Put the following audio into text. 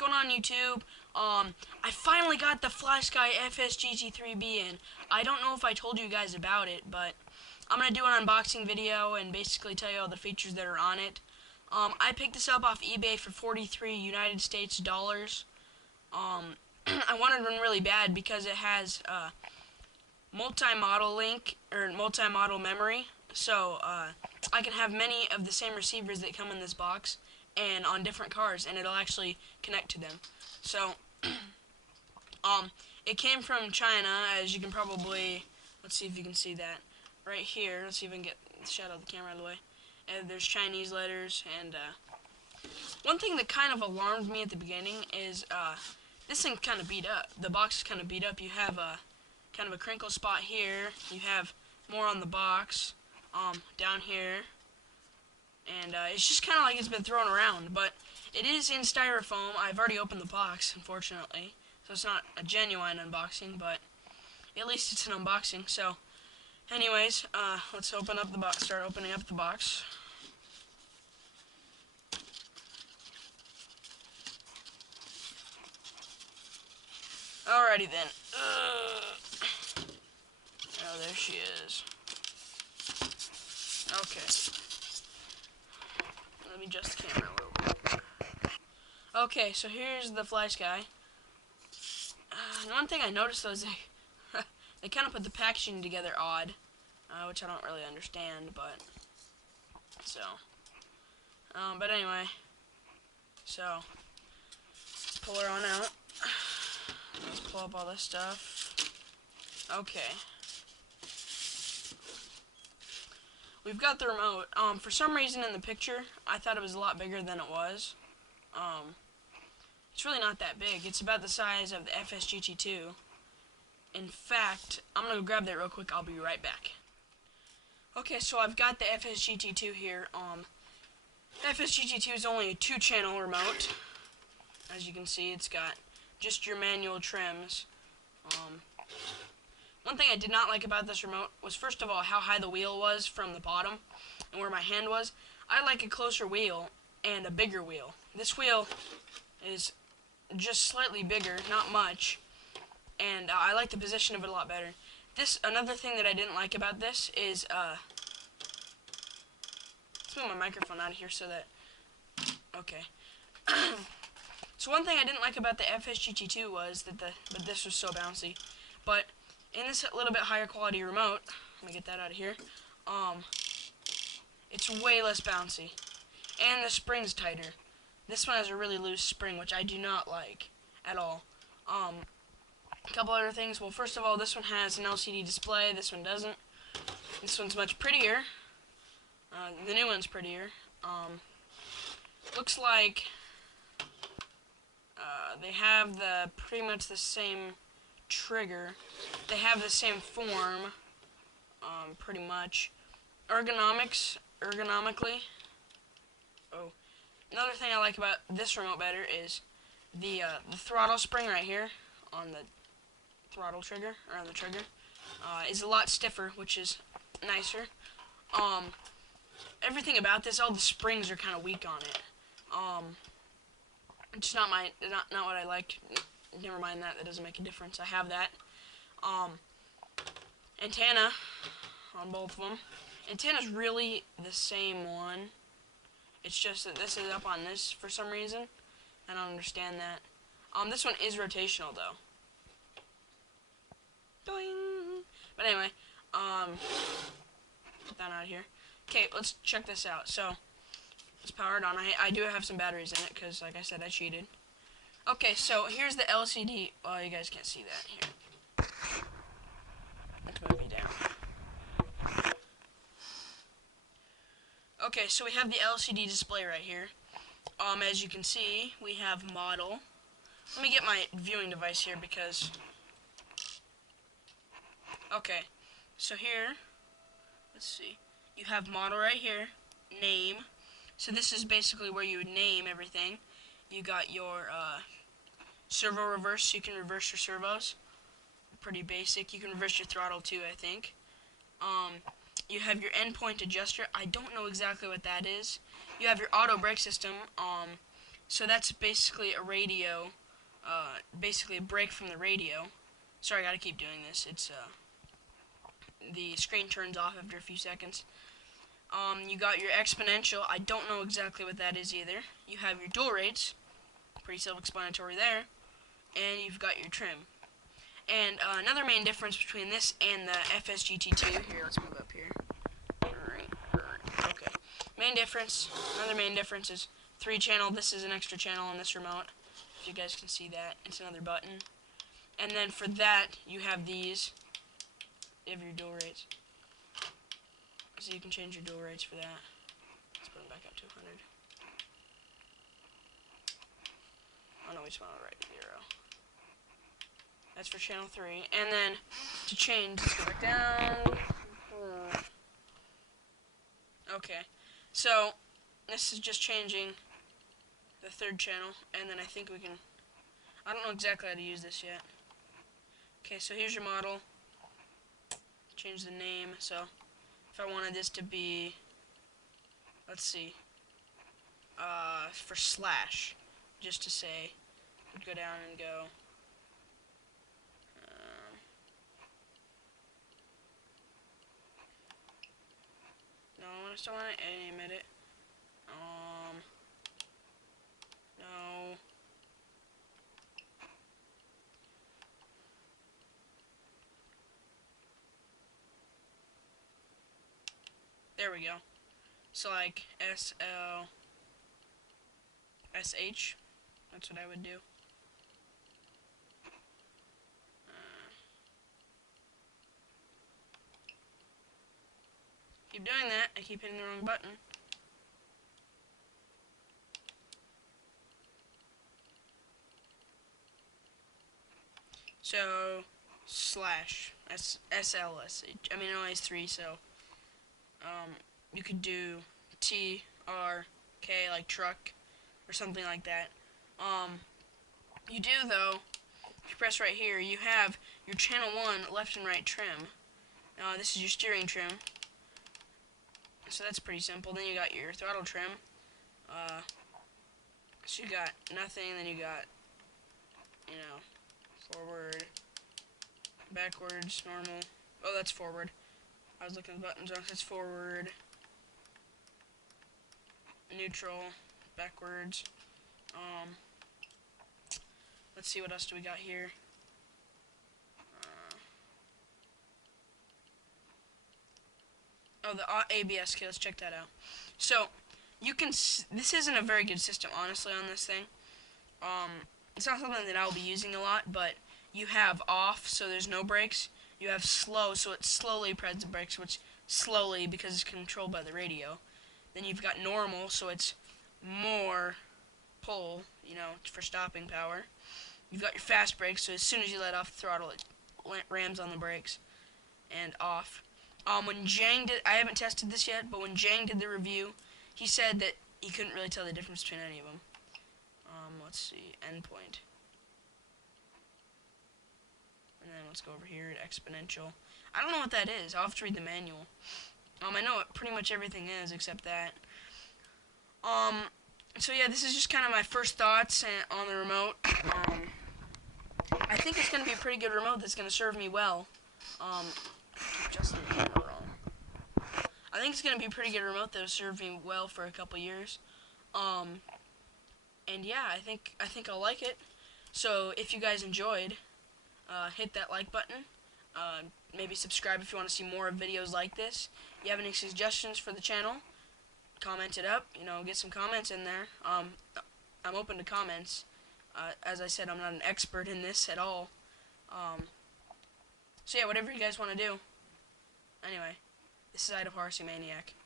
going on YouTube? I finally got the Flysky Fs-gt3B in. I don't know if I told you guys about it, but I'm going to do an unboxing video and basically tell you all the features that are on it. I picked this up off eBay for 43 United States dollars. I wanted one really bad because it has multi-model link, or multi-model memory, so I can have many of the same receivers that come in this box and on different cars, and it'll actually connect to them. So it came from China, as you can probably, let's see if you can see that right here. Let's see if I can get the shadow of the camera out of the way. And there's Chinese letters, and one thing that kind of alarmed me at the beginning is this thing kind of beat up. The box is kind of beat up. You have a kind of a crinkle spot here. You have more on the box down here, and it's just kind of like it's been thrown around. But it is in styrofoam. I've already opened the box, unfortunately, so it's not a genuine unboxing, but at least it's an unboxing. So anyways, let's open up the box. Start opening up the box. Alrighty then. Oh, there she is. Okay. Let me adjust the camera a little bit. Okay, so here's the Flysky. One thing I noticed though is they kind of put the packaging together odd, which I don't really understand, but so. But anyway, so let's pull her on out. Let's pull up all this stuff. Okay. We've got the remote. For some reason in the picture, I thought it was a lot bigger than it was. It's really not that big. It's about the size of the Fs-gt2. In fact, I'm going to grab that real quick. I'll be right back. Okay, so I've got the Fs-gt2 here. Fs-gt2 is only a 2-channel remote. As you can see, it's got just your manual trims. One thing I did not like about this remote was, first of all, how high the wheel was from the bottom and where my hand was. I like a closer wheel and a bigger wheel. This wheel is just slightly bigger, not much, and I like the position of it a lot better. Another thing that I didn't like about this is, let's move my microphone out of here so that, okay. So one thing I didn't like about the Fs-gt2 was that but this was so bouncy. But in this little bit higher quality remote, let me get that out of here, it's way less bouncy. And the spring's tighter. This one has a really loose spring, which I do not like at all. A couple other things. Well, first of all, this one has an LCD display. This one doesn't. This one's much prettier. The new one's prettier. Looks like they have pretty much the same trigger. They have the same form, pretty much. Ergonomically. Oh, another thing I like about this remote better is the throttle spring right here on the throttle trigger, or on the trigger, is a lot stiffer, which is nicer. Everything about this, all the springs are kind of weak on it. It's not what I like. Never mind that. That doesn't make a difference. I have that. Antenna on both of them. Antenna's really the same one. It's just that this is up on this for some reason. I don't understand that. This one is rotational though. Doing. But anyway, put that out of here. Okay, let's check this out. So it's powered on. I do have some batteries in it because, like I said, I cheated. Okay, so here's the LCD. Well, you guys can't see that here. Let's move me down. Okay, so we have the LCD display right here. As you can see, we have model. Let me get my viewing device here because... Okay, so here, let's see. You have model right here, name. So this is basically where you would name everything. You got your servo reverse, so you can reverse your servos. Pretty basic. You can reverse your throttle too, I think. You have your endpoint adjuster. I don't know exactly what that is. You have your auto brake system. So that's basically a radio, basically a break from the radio. Sorry, I gotta keep doing this. It's the screen turns off after a few seconds. You got your exponential. I don't know exactly what that is either. You have your dual rates, pretty self-explanatory there, and you've got your trim. And another main difference between this and the Fs-gt3B, here, let's move up here. Alright, okay. Another main difference is 3-channel. This is an extra channel on this remote. If you guys can see that, it's another button. And then for that, you have these. You have your dual rates. So you can change your dual rates for that. Let's put them back up to 100. Oh no, we just want to write 0. That's for channel 3. And then to change, let's go back down. Okay, so this is just changing the 3rd channel, and then I think we can, I don't know exactly how to use this yet. Okay, so here's your model. Change the name, so if I wanted this to be, let's see, for slash, just to say, I'd go down and go, no, I still want to aim at it. No. There we go. So like SL SH, that's what I would do. Keep doing that. I keep hitting the wrong button. So slash SLSH. I mean, it only has 3, so you could do TRK like truck or something like that. You do though. If you press right here, you have your channel 1 left and right trim. This is your steering trim. So that's pretty simple. Then you got your throttle trim. So you got nothing. Then you got, you know, forward, backwards, normal. Oh, that's forward. I was looking at the buttons wrong. That's forward, neutral, backwards. Let's see, what else do we got here? Oh, the ABS. Okay, let's check that out. So you can. This isn't a very good system, honestly, on this thing. It's not something that I'll be using a lot, but you have off, so there's no brakes. You have slow, so it slowly presses the brakes, which slowly because it's controlled by the radio. Then you've got normal, so it's more pull, you know, for stopping power. You've got your fast brakes, so as soon as you let off the throttle, it rams on the brakes. And off. When Jang did, I haven't tested this yet, but when Jang did the review, he said that he couldn't really tell the difference between any of them. Let's see, endpoint. And then let's go over here at exponential. I don't know what that is. I'll have to read the manual. I know what pretty much everything is except that. So yeah, this is just kind of my first thoughts on the remote. I think it's going to be a pretty good remote that's going to serve me well. Just the camera wrong. I think it's going to be a pretty good remote that'll serve me well for a couple years. And yeah, I think I'll like it. So if you guys enjoyed, hit that like button. Maybe subscribe if you want to see more videos like this. If you have any suggestions for the channel, comment it up. You know, get some comments in there. I'm open to comments. As I said, I'm not an expert in this at all. So yeah, whatever you guys want to do. Anyway, this is Idaho Horsey Maniac.